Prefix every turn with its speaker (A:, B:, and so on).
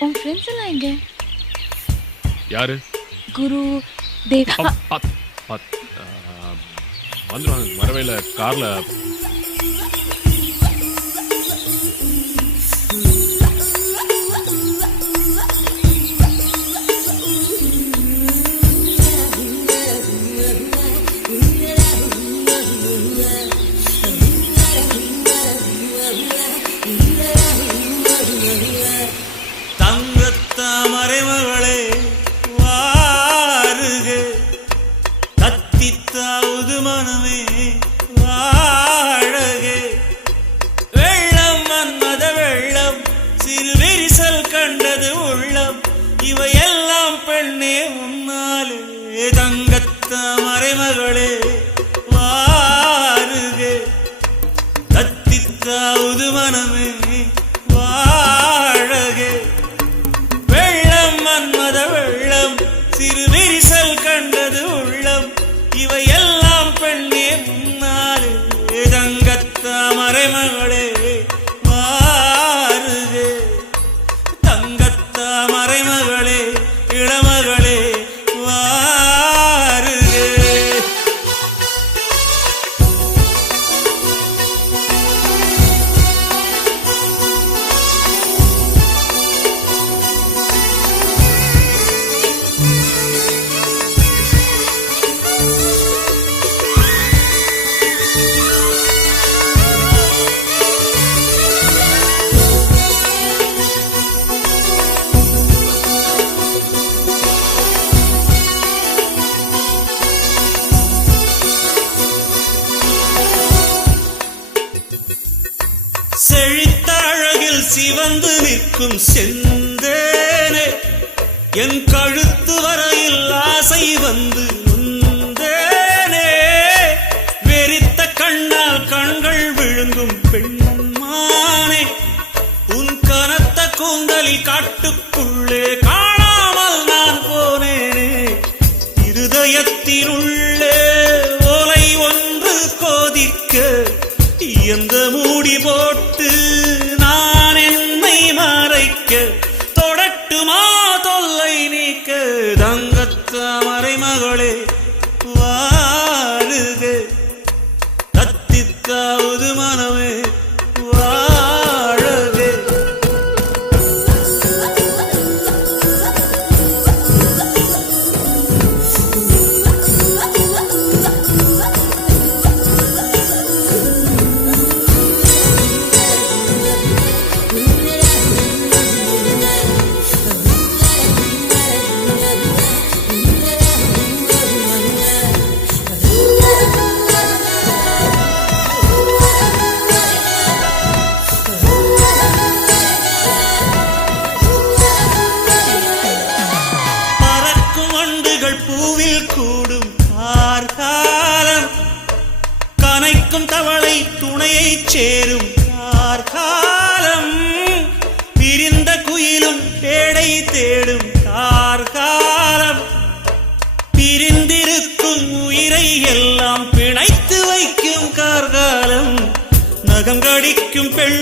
A: உன் ஃப்ரெண்ட்ஸ் எல்லாம் எங்க?
B: யாரு?
A: குரு தேவ்.
B: வந்துருவாங்க. வரவே இல்லை கார்ல
C: தங்கத்த மறைமகளே மகளே வாருக. கத்தித்தாவது மனமே வாழகே. வெள்ளம் மன்மத வெள்ளம் சிறு விரிசல் கண்டது உள்ளம். இவையெல்லாம் பெண்ணே முன்னாலே. தங்கத்த மறைமகளே செழித்த அழகில் சிவந்து நிற்கும் செந்தேனே. என் கழுத்து வரையில் ஆசை வந்து நொந்தேனே வெறித்த கண்ணால் கண்கள் விழுங்கும் பெண்மானே. உன் கனத்த கூந்தலில் காட்டுக்குள்ளே காணாமல் கத்தித்தாவது மனமே துணையை சேரும் கார்காலம் பிரிந்த குயிலும் பேடை தேடும் கார்காலம் பிரிந்திருக்கும் உயிரை எல்லாம் பிணைத்து வைக்கும் கார்காலம். நகம் கடிக்கும் பெண்